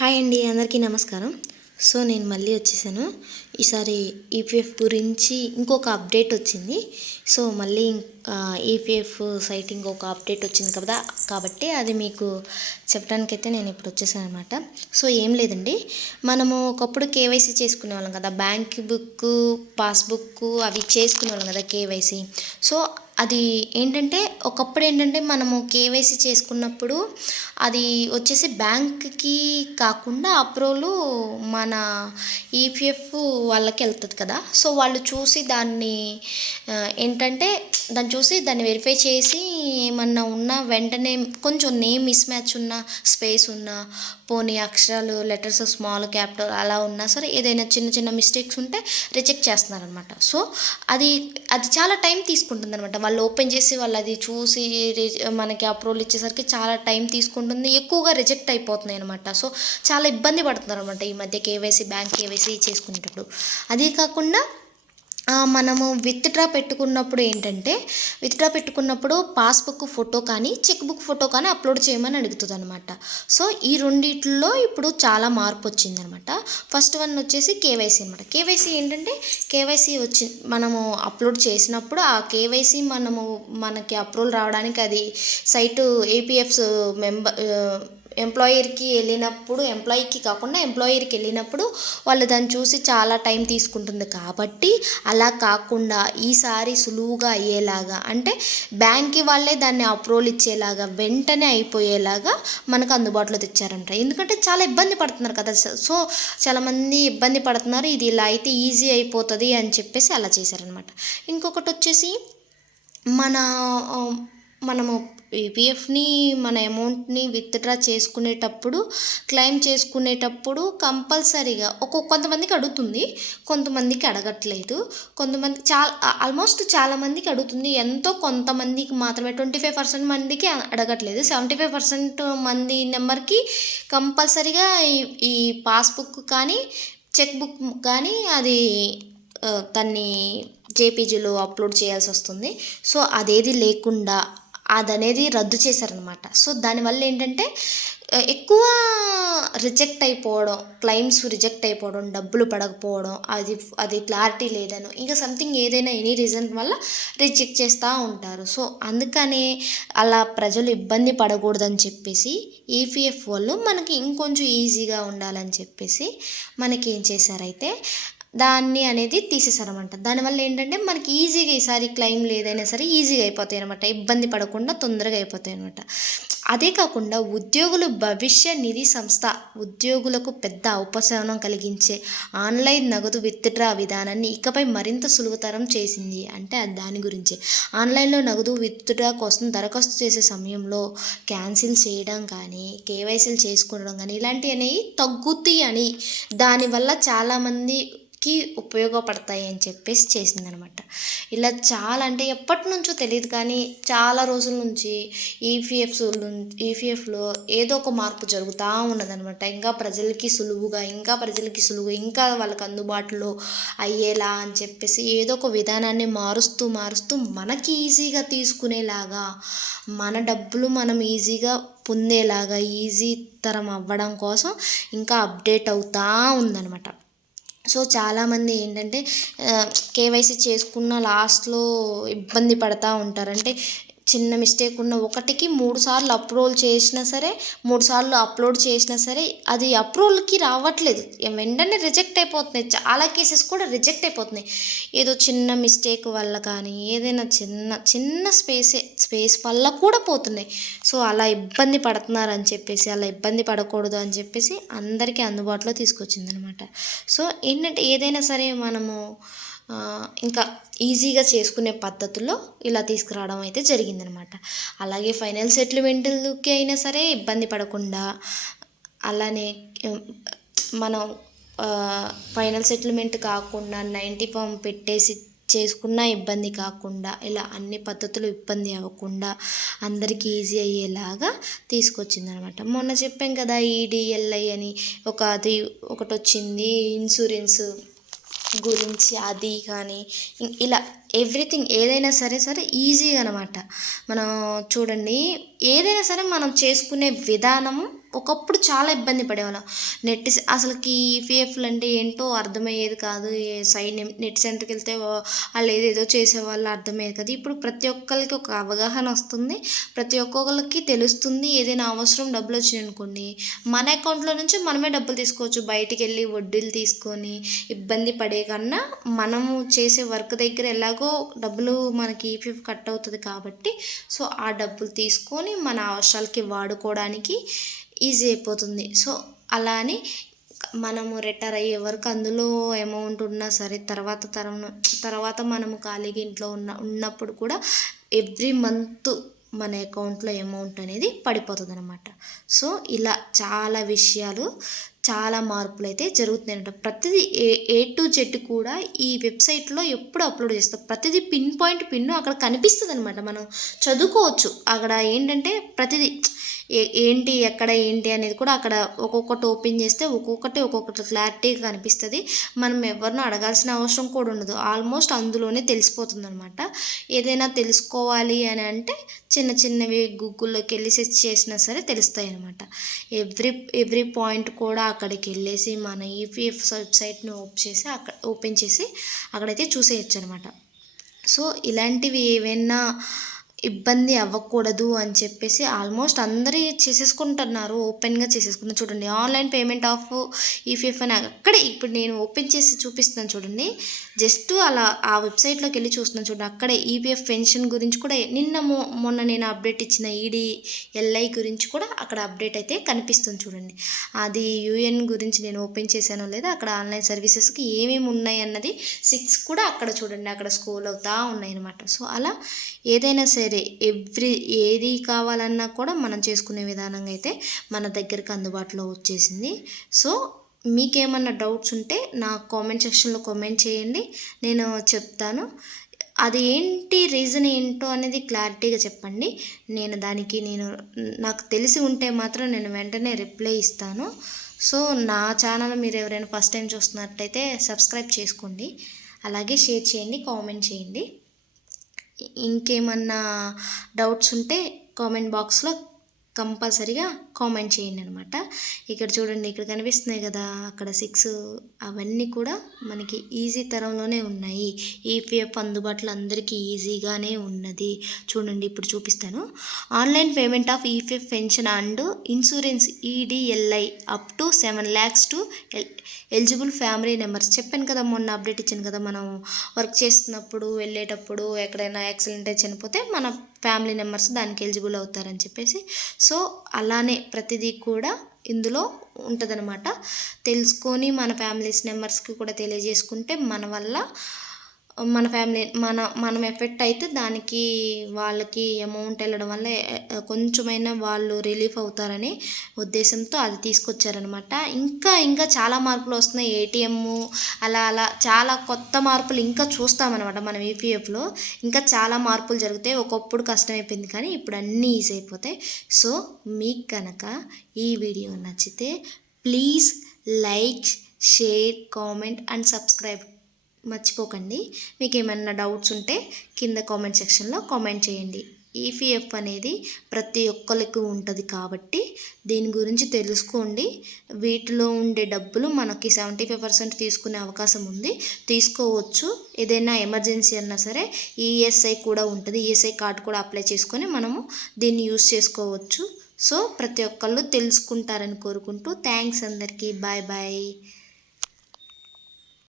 Hi అండి అందరికీ నమస్కారం. సో నేను మళ్ళీ వచ్చేసాను. ఈసారి ఈపీఎఫ్ గురించి ఇంకొక అప్డేట్ వచ్చింది. సో మళ్ళీ ఈపీఎఫ్ సైట్ ఇంకొక అప్డేట్ వచ్చింది కదా కాబట్టి అది మీకు చెప్పడానికైతే నేను ఇప్పుడు వచ్చేసాను అనమాట సో ఏం లేదండి. మనము ఒకప్పుడు కేవైసీ చేసుకునే వాళ్ళం కదా బ్యాంక్ బుక్ పాస్బుక్ అవి చేసుకునే వాళ్ళం కదా కేవైసీ సో అది ఏంటంటే ఒకప్పుడు ఏంటంటే మనము కేవైసీ చేసుకున్నప్పుడు అది వచ్చేసి బ్యాంక్కి కాకుండా అప్రోలు మన ఈపీఎఫ్ వాళ్ళకి వెళ్తుంది కదా. సో వాళ్ళు చూసి దాన్ని ఏంటంటే దాన్ని చూసి దాన్ని వెరిఫై చేసి ఏమన్నా ఉన్నా వెంటనే కొంచెం నేమ్ మిస్ మ్యాచ్ ఉన్న స్పేస్ ఉన్న పోనీ అక్షరాలు లెటర్స్ స్మాల్ క్యాపిటల్ అలా ఉన్నా సరే ఏదైనా చిన్న చిన్న మిస్టేక్స్ ఉంటే రిజెక్ట్ చేస్తున్నారనమాట సో అది అది చాలా టైం తీసుకుంటుంది అనమాట వాళ్ళు ఓపెన్ చేసి వాళ్ళు అది చూసి మనకి అప్రూవల్ ఇచ్చేసరికి చాలా టైం తీసుకుంటుంది. ఎక్కువగా రిజెక్ట్ అయిపోతున్నాయి అనమాట సో చాలా ఇబ్బంది పడుతున్నారు అనమాట ఈ మధ్య కేవైసీ బ్యాంక్ కేవైసీ చేసుకునేటప్పుడు. అదే కాకుండా మనము విత్డ్రా పెట్టుకున్నప్పుడు ఏంటంటే విత్డ్రా పెట్టుకున్నప్పుడు పాస్బుక్ ఫోటో కానీ చెక్ బుక్ ఫోటో కానీ అప్లోడ్ చేయమని అడుగుతుంది అనమాట సో ఈ రెండిట్లో ఇప్పుడు చాలా మార్పు వచ్చిందనమాట ఫస్ట్ వన్ వచ్చేసి కేవైసీ అనమాట కేవైసీ ఏంటంటే కేవైసీ వచ్చి మనము అప్లోడ్ చేసినప్పుడు ఆ కేవైసీ మనము మనకి అప్రూవల్ రావడానికి అది సైటు ఏపీఎఫ్స్ మెంబర్ ఎంప్లాయర్కి వెళ్ళినప్పుడు ఎంప్లాయీకి కాకుండా ఎంప్లాయర్కి వెళ్ళినప్పుడు వాళ్ళు దాన్ని చూసి చాలా టైం తీసుకుంటుంది. కాబట్టి అలా కాకుండా ఈసారి సులువుగా అయ్యేలాగా అంటే బ్యాంక్కి వాళ్ళే దాన్ని అప్రూవల్ ఇచ్చేలాగా వెంటనే అయిపోయేలాగా మనకు అందుబాటులో తెచ్చారంట. ఎందుకంటే చాలా ఇబ్బంది పడుతున్నారు కదా. సో చాలామంది ఇబ్బంది పడుతున్నారు ఇది ఇలా అయితే ఈజీ అయిపోతుంది అని చెప్పేసి అలా చేశారనమాట ఇంకొకటి వచ్చేసి మన మనము ఈపీఎఫ్ని మన అమౌంట్ని విత్డ్రా చేసుకునేటప్పుడు క్లెయిమ్ చేసుకునేటప్పుడు కంపల్సరీగా ఒక్కొక్క కొంతమందికి అడుగుతుంది కొంతమందికి అడగట్లేదు. కొంతమంది చాలా ఆల్మోస్ట్ చాలామందికి అడుగుతుంది. ఎంతో కొంతమందికి మాత్రమే ట్వంటీ ఫైవ్ పర్సెంట్ మందికి అడగట్లేదు. సెవెంటీ ఫైవ్ పర్సెంట్ మంది నెంబర్కి కంపల్సరీగా ఈ ఈ పాస్బుక్ కానీ చెక్ బుక్ కానీ అది దాన్ని జేపీజీలో అప్లోడ్ చేయాల్సి వస్తుంది. సో అదేది లేకుండా అదనేది రద్దు చేశారనమాట సో దానివల్ల ఏంటంటే ఎక్కువ రిజెక్ట్ అయిపోవడం క్లైమ్స్ రిజెక్ట్ అయిపోవడం డబ్బులు పడకపోవడం అది అది క్లారిటీ లేదనో ఇంకా సంథింగ్ ఏదైనా ఎనీ రీజన్ వల్ల రిజెక్ట్ చేస్తూ ఉంటారు. సో అందుకనే అలా ప్రజలు ఇబ్బంది పడకూడదని చెప్పేసి ఈపీఎఫ్ వాళ్ళు మనకి ఇంకొంచెం ఈజీగా ఉండాలని చెప్పేసి మనకి ఏం చేశారైతే దాన్ని అనేది తీసేసారనమాట దానివల్ల ఏంటంటే మనకి ఈజీగా ఈసారి క్లెయిమ్ లేదైనా సరే ఈజీగా అయిపోతాయి అనమాట ఇబ్బంది పడకుండా తొందరగా అయిపోతాయి అనమాట అదే కాకుండా ఉద్యోగులు భవిష్య నిధి సంస్థ ఉద్యోగులకు పెద్ద ఉపశమనం కలిగించే ఆన్లైన్ నగదు విత్డ్రా విధానాన్ని ఇకపై మరింత సులువుతరం చేసింది అంటే అది దాని గురించే. ఆన్లైన్లో నగదు విత్డ్రా కోసం దరఖాస్తు చేసే సమయంలో క్యాన్సిల్ చేయడం కానీ కేవైసీలు చేసుకోవడం కానీ ఇలాంటివి అనేవి తగ్గుతాయి అని దానివల్ల చాలామంది కి ఉపయోగపడతాయి అని చెప్పేసి చేసిందనమాట. ఇలా చాలా అంటే ఎప్పటి నుంచో తెలియదు కానీ చాలా రోజుల నుంచి ఈపీఎఫ్స్ ఈపీఎఫ్లో ఏదో ఒక మార్పు జరుగుతూ ఉన్నదనమాట. ఇంకా ప్రజలకి సులువుగా ఇంకా ప్రజలకి సులువుగా ఇంకా వాళ్ళకి అందుబాటులో అయ్యేలా అని చెప్పేసి ఏదో ఒక విధానాన్ని మారుస్తూ మారుస్తూ మనకి ఈజీగా తీసుకునేలాగా మన డబ్బులు మనం ఈజీగా పొందేలాగా ఈజీ తరం అవ్వడం కోసం ఇంకా అప్డేట్ అవుతూ ఉందన్నమాట సో చాలామంది ఏంటంటే కేవైసీ చేసుకున్న లాస్ట్లో ఇబ్బంది పడతా ఉంటారు. అంటే చిన్న మిస్టేక్ ఉన్న ఒకటికి మూడు సార్లు అప్రూవల్ చేసినా సరే మూడు సార్లు అప్లోడ్ చేసినా సరే అది అప్రూవల్కి రావట్లేదు. వెంటనే రిజెక్ట్ అయిపోతున్నాయి. చాలా కేసెస్ కూడా రిజెక్ట్ అయిపోతున్నాయి. ఏదో చిన్న మిస్టేక్ వల్ల కానీ ఏదైనా చిన్న చిన్న స్పేసే స్పేస్ వల్ల కూడా పోతున్నాయి. సో అలా ఇబ్బంది పడుతున్నారు అని చెప్పేసి అలా ఇబ్బంది పడకూడదు అని చెప్పేసి అందరికీ అందుబాటులో తీసుకొచ్చిందనమాట. సో ఏంటంటే ఏదైనా సరే మనము ఇంకా ఈజీగా చేసుకునే పద్ధతుల్లో ఇలా తీసుకురావడం అయితే జరిగిందనమాట. అలాగే ఫైనల్ సెటిల్మెంట్లకి అయినా సరే ఇబ్బంది పడకుండా అలానే మనం ఫైనల్ సెటిల్మెంట్ కాకుండా నైంటీ ఫామ్ పెట్టేసి చేసుకున్న ఇబ్బంది కాకుండా ఇలా అన్ని పద్ధతులు ఇబ్బంది అవ్వకుండా అందరికీ ఈజీ అయ్యేలాగా తీసుకొచ్చిందనమాట. మొన్న చెప్పాం కదా ఈడిఎల్ఐ అని ఒక అది ఒకటి వచ్చింది ఇన్సూరెన్స్ గురించి అది కానీ ఇలా ఎవ్రీథింగ్ ఏదైనా సరే సరే ఈజీగా అనమాట మనం చూడండి ఏదైనా సరే మనం చేసుకునే విధానము ఒకప్పుడు చాలా ఇబ్బంది పడేవాళ్ళం. నెట్ అసలుకి ఈపీఎఫ్లు అంటే ఏంటో అర్థమయ్యేది కాదు. సైన్ నెట్ సెంటర్కి వెళ్తే వాళ్ళు ఏదేదో చేసేవాళ్ళు అర్థమయ్యేది కాదు. ఇప్పుడు ప్రతి ఒక్కరికి ఒక అవగాహన వస్తుంది. ప్రతి ఒక్కొక్కరికి తెలుస్తుంది. ఏదైనా అవసరం డబ్బులు వచ్చినాయి అనుకోండి. మన అకౌంట్లో నుంచి మనమే డబ్బులు తీసుకోవచ్చు. బయటికి వెళ్ళి వడ్డీలు తీసుకొని ఇబ్బంది పడే కన్నా మనము చేసే వర్క్ దగ్గర ఎలాగో డబ్బులు మనకి ఈపీఎఫ్ కట్ అవుతుంది కాబట్టి సో ఆ డబ్బులు తీసుకొని మన అవసరాలకి వాడుకోవడానికి ఈజీ అయిపోతుంది. సో అలా అని మనము రిటైర్ అయ్యే వరకు అందులో అమౌంట్ ఉన్నా సరే తర్వాత తరం తర్వాత మనము ఖాళీగా ఇంట్లో ఉన్న ఉన్నప్పుడు కూడా ఎవ్రీ మంత్ మన అకౌంట్లో అమౌంట్ అనేది పడిపోతుంది అనమాట సో ఇలా చాలా విషయాలు చాలా మార్పులు అయితే జరుగుతున్నాయంట. ప్రతిదీ ఏ ఏ టు జెడ్ కూడా ఈ వెబ్సైట్లో ఎప్పుడు అప్లోడ్ చేస్తాం. ప్రతిదీ పిన్ పాయింట్ పిన్ అక్కడ కనిపిస్తుంది అనమాట మనం చదువుకోవచ్చు. అక్కడ ఏంటంటే ప్రతిదీ ఏంటి ఎక్కడ ఏంటి అనేది కూడా అక్కడ ఒక్కొక్కటి ఓపెన్ చేస్తే ఒక్కొక్కటి ఒక్కొక్కటి క్లారిటీగా కనిపిస్తుంది. మనం ఎవరినో అడగాల్సిన అవసరం కూడా ఉండదు. ఆల్మోస్ట్ అందులోనే తెలిసిపోతుంది అనమాట ఏదైనా తెలుసుకోవాలి అని అంటే చిన్న చిన్నవి గూగుల్లోకి వెళ్ళి సెర్చ్ చేసినా సరే తెలుస్తాయి అనమాట ఎవ్రీ ఎవ్రీ పాయింట్ కూడా అక్కడికి వెళ్ళేసి మన ఈపీఎఫ్ వెబ్సైట్ని ఓపెన్ చేసి అక్కడ ఓపెన్ చేసి అక్కడైతే చూసేయచ్చు అనమాట సో ఇలాంటివి ఏవైనా ఇబ్బంది అవ్వకూడదు అని చెప్పేసి ఆల్మోస్ట్ అందరూ చేసేసుకుంటున్నారు ఓపెన్గా చేసేసుకున్నారు చూడండి ఆన్లైన్ పేమెంట్ ఆఫ్ ఈపీఎఫ్ అని అక్కడే ఇప్పుడు నేను ఓపెన్ చేసి చూపిస్తున్నాను చూడండి. జస్ట్ అలా ఆ వెబ్సైట్లోకి వెళ్ళి చూస్తున్నాను చూడండి అక్కడే ఈపీఎఫ్ పెన్షన్ గురించి కూడా నిన్న మొ మొన్న నేను అప్డేట్ ఇచ్చిన ఈడీ ఎల్ఐ గురించి కూడా అక్కడ అప్డేట్ అయితే కనిపిస్తుంది చూడండి. అది యూఎన్ గురించి నేను ఓపెన్ చేశానో లేదా అక్కడ ఆన్లైన్ సర్వీసెస్కి ఏమేమి ఉన్నాయి అన్నది సిక్స్ కూడా అక్కడ చూడండి అక్కడ స్కూల్ అవుతా ఉన్నాయి అనమాట సో అలా ఏదైనా సరే ఎవ్రీ ఏది కావాలన్నా కూడా మనం చేసుకునే విధానంగా అయితే మన దగ్గరికి అందుబాటులో వచ్చేసింది. సో మీకేమన్నా డౌట్స్ ఉంటే నా కామెంట్ సెక్షన్లో కామెంట్ చేయండి నేను చెప్తాను. అది ఏంటి రీజన్ ఏంటో అనేది క్లారిటీగా చెప్పండి. నేను దానికి నేను నాకు తెలిసి ఉంటే మాత్రం నేను వెంటనే రిప్లై ఇస్తాను. సో నా ఛానల్ మీరు ఎవరైనా ఫస్ట్ టైం చూస్తున్నట్టయితే సబ్స్క్రైబ్ చేసుకోండి. అలాగే షేర్ చేయండి కామెంట్ చేయండి. ఇంకేమన్నా డౌట్స్ ఉంటే కామెంట్ బాక్స్లో కంపల్సరీగా కామెంట్ చేయండి అనమాట ఇక్కడ చూడండి ఇక్కడ కనిపిస్తున్నాయి కదా అక్కడ సిక్స్ అవన్నీ కూడా మనకి ఈజీ తరంలోనే ఉన్నాయి. ఈపీఎఫ్ అందుబాటులో అందరికీ ఈజీగానే ఉన్నది. చూడండి ఇప్పుడు చూపిస్తాను. Online payment of EPF pension and insurance EDLI up to seven lakhs to eligible family members చెప్పాను కదా మొన్న అప్డేట్ ఇచ్చాను కదా మనం వర్క్ చేస్తున్నప్పుడు వెళ్ళేటప్పుడు ఎక్కడైనా యాక్సిడెంట్ అయి చనిపోతే మన ఫ్యామిలీ మెంబర్స్ దానికి ఎలిజిబుల్ అవుతారని చెప్పేసి. సో అలానే ప్రతిదీ కూడా ఇందులో ఉంటుందన్నమాట. తెలుసుకొని మన ఫ్యామిలీస్ మెంబర్స్కి కూడా తెలియజేసుకుంటే మన వల్ల మన ఫ్యామిలీ మన మనం ఎఫెక్ట్ అయితే దానికి వాళ్ళకి అమౌంట్ వెళ్ళడం వల్ల కొంచెమైనా వాళ్ళు రిలీఫ్ అవుతారని ఉద్దేశంతో అది తీసుకొచ్చారనమాట ఇంకా ఇంకా చాలా మార్పులు వస్తున్నాయి. ఏటీఎం అలా అలా చాలా కొత్త మార్పులు ఇంకా చూస్తామన్నమాట మనం ఈపీఎఫ్లో ఇంకా చాలా మార్పులు జరుగుతాయి ఒకప్పుడు కష్టమైపోయింది కానీ ఇప్పుడు అన్నీ ఈజీ అయిపోతాయి. సో మీకు కనుక ఈ వీడియో నచ్చితే please like share comment and subscribe మర్చిపోకండి. మీకు ఏమైనా డౌట్స్ ఉంటే కింద కామెంట్ సెక్షన్లో కామెంట్ చేయండి. ఈపీఎఫ్ అనేది ప్రతి ఒక్కరికి ఉంటుంది కాబట్టి దీని గురించి తెలుసుకోండి. వీటిలో ఉండే డబ్బులు మనకి సెవెంటీ ఫైవ్ పర్సెంట్ తీసుకునే అవకాశం ఉంది. తీసుకోవచ్చు. ఏదైనా ఎమర్జెన్సీ అన్నా సరే ఈఎస్ఐ కూడా ఉంటుంది. ఈఎస్ఐ కార్డు కూడా అప్లై చేసుకొని మనము దీన్ని యూస్ చేసుకోవచ్చు. సో ప్రతి ఒక్కళ్ళు తెలుసుకుంటారని కోరుకుంటూ థ్యాంక్స్ అందరికీ. Bye bye.